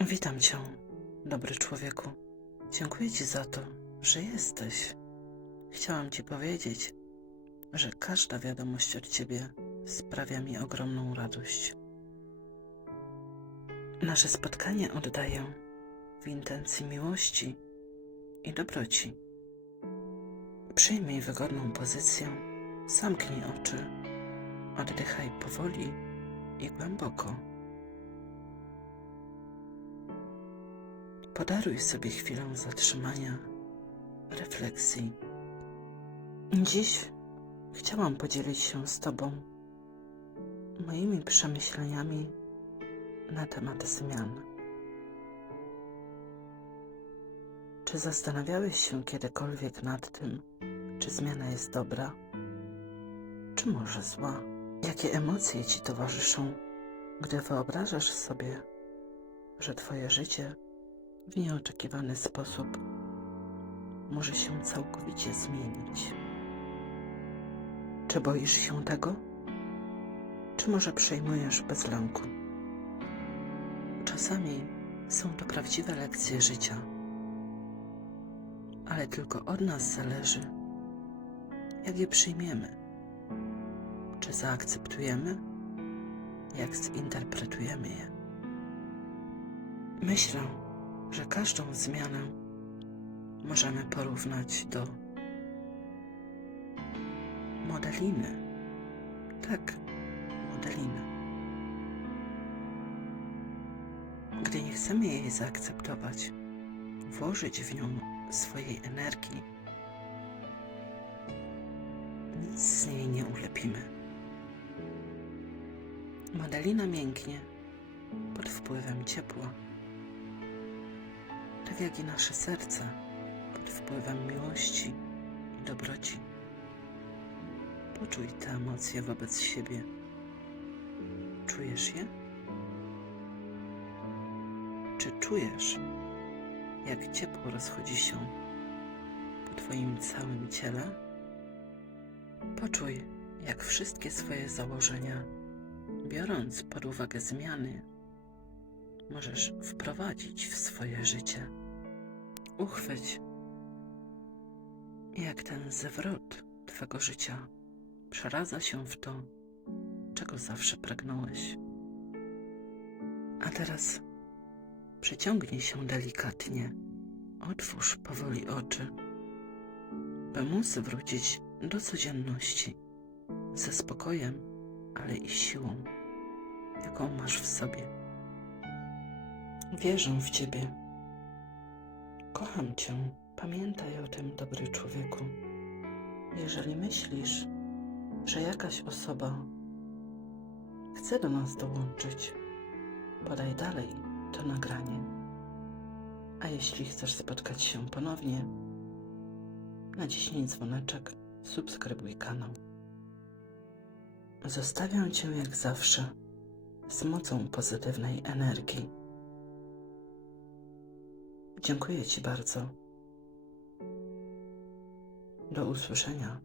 Witam cię, dobry człowieku. Dziękuję ci za to, że jesteś. Chciałam ci powiedzieć, że każda wiadomość od ciebie sprawia mi ogromną radość. Nasze spotkanie oddaję w intencji miłości i dobroci. Przyjmij wygodną pozycję, zamknij oczy, oddychaj powoli i głęboko. Podaruj sobie chwilę zatrzymania, refleksji. Dziś chciałam podzielić się z Tobą moimi przemyśleniami na temat zmian. Czy zastanawiałeś się kiedykolwiek nad tym, czy zmiana jest dobra, czy może zła? Jakie emocje ci towarzyszą, gdy wyobrażasz sobie, że Twoje życie w nieoczekiwany sposób może się całkowicie zmienić? Czy boisz się tego? Czy może przejmujesz bez lęku? Czasami są to prawdziwe lekcje życia, ale tylko od nas zależy, jak je przyjmiemy. Czy zaakceptujemy, jak zinterpretujemy je. Myślę, że każdą zmianę możemy porównać do modeliny. Tak, modeliny. Gdy nie chcemy jej zaakceptować, włożyć w nią swojej energii, nic z niej nie ulepimy. Modelina mięknie pod wpływem ciepła, tak jak i nasze serce pod wpływem miłości i dobroci. Poczuj te emocje wobec siebie. Czujesz je? Czy czujesz, jak ciepło rozchodzi się po Twoim całym ciele? Poczuj, jak wszystkie swoje założenia, biorąc pod uwagę zmiany, możesz wprowadzić w swoje życie. Uchwyć, jak ten zwrot Twego życia przeradza się w to, czego zawsze pragnąłeś. A teraz przeciągnij się delikatnie, otwórz powoli oczy, by móc wrócić do codzienności ze spokojem, ale i siłą, jaką masz w sobie. Wierzę w Ciebie. Kocham Cię. Pamiętaj o tym, dobry człowieku. Jeżeli myślisz, że jakaś osoba chce do nas dołączyć, podaj dalej to nagranie. A jeśli chcesz spotkać się ponownie, naciśnij dzwoneczek, subskrybuj kanał. Zostawiam Cię jak zawsze z mocą pozytywnej energii. Dziękuję Ci bardzo. Do usłyszenia.